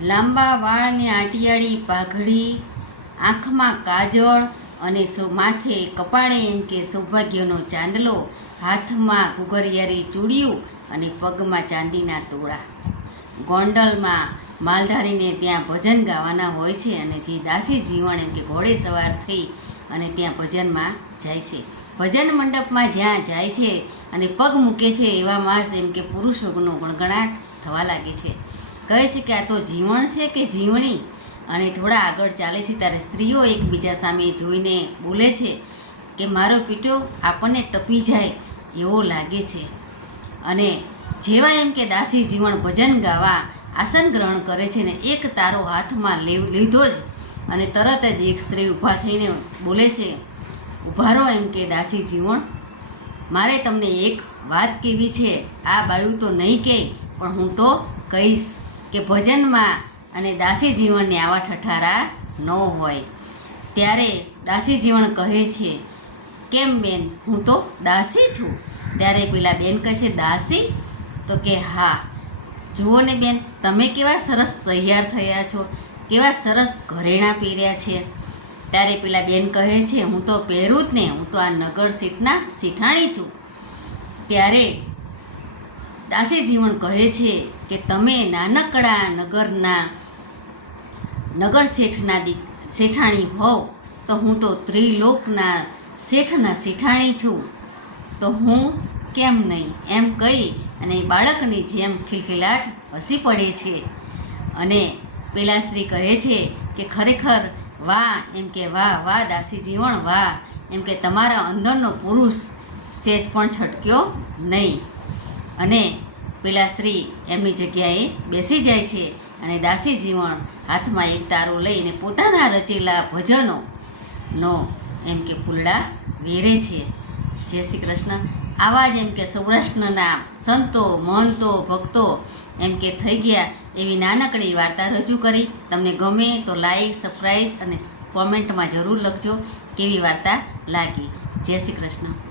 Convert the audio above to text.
લાંબા વાળને આંટિયાળી પાઘડી, આંખમાં કાજળ અને માથે કપાળે એમ કે સૌભાગ્યનો ચાંદલો, હાથમાં ઘૂઘરિયારી ચૂડિયું અને પગમાં ચાંદીના તોળા. ગોંડલમાં માલધારીને ત્યાં ભજન ગાવાના હોય છે અને જે દાસી જીવણ એમ કે ઘોડે સવાર થઈ અને ત્યાં ભજનમાં જાય છે. ભજન મંડપમાં જ્યાં જાય છે અને પગ મૂકે છે એવા માણસ એમ કે પુરુષોનો ગણગણાટ થવા લાગે છે. કહે છે કે આ તો જીવણ છે કે જીવણી. અને થોડા આગળ ચાલે છે ત્યારે સ્ત્રીઓ એકબીજા સામે જોઈને બોલે છે કે મારો પીટો આપણને ટપી જાય એવો લાગે છે. અને જેવા એમ કે દાસી જીવણ ભજન ગાવા આસન ગ્રહણ કરે છે ને એક તારો હાથમાં લીધો જ અને તરત જ એક સ્ત્રી ઊભા થઈને બોલે છે, ઊભા રહો એમ કે દાસી જીવણ, મારે તમને એક વાત કહેવી છે. આ બાયું તો નહીં કહે પણ હું તો કહીશ કે ભજનમાં અને દાસી જીવનને આવા ઠઠારા ન હોય. ત્યારે દાસી જીવણ કહે છે, કેમ બેન, હું તો દાસી છું. ત્યારે પેલા બેન કહે છે, દાસી? તો કે હા, જુઓ ને બેન, તમે કેવા સરસ તૈયાર થયા છો, કેવા સરસ ઘરેણાં પહેર્યા છે. ત્યારે પેલા બેન કહે છે, હું તો પહેરું જ ને, હું તો આ નગર સીટના શેઠાણી છું. ત્યારે દાસી જીવણ કહે છે કે તમે નાનકડા નગરના નગર શેઠાણી હોવ તો હું તો ત્રિલોકના શેઠના શેઠાણી છું, તો હું કેમ નહીં, એમ કહી અને બાળકની જેમ ખિલખિલાટ હસી પડે છે. અને પેલા સ્ત્રી કહે છે કે ખરેખર વાહ, એમ કે વાહ વાહ દાસી જીવણ, વાહ, એમ કે તમારા અંદરનો પુરુષ સેજ પણ છટક્યો નહીં. અને પેલા સ્ત્રી એમની જગ્યાએ બેસી જાય છે અને દાસી જીવણ હાથમાં એક તારો લઈને પોતાના રચેલા ભજનોનો એમ કે ફૂલડા વેરે છે. જય શ્રી કૃષ્ણ. આવા જ એમ કે સૌરાષ્ટ્રના સંતો, મહંતો, ભક્તો એમ કે થઈ ગયા એવી નાનકડી વાર્તા રજૂ કરી. તમને ગમે તો લાઈક, સબસ્ક્રાઈબ અને કોમેન્ટમાં જરૂર લખજો કેવી વાર્તા લાગી. જય શ્રી કૃષ્ણ.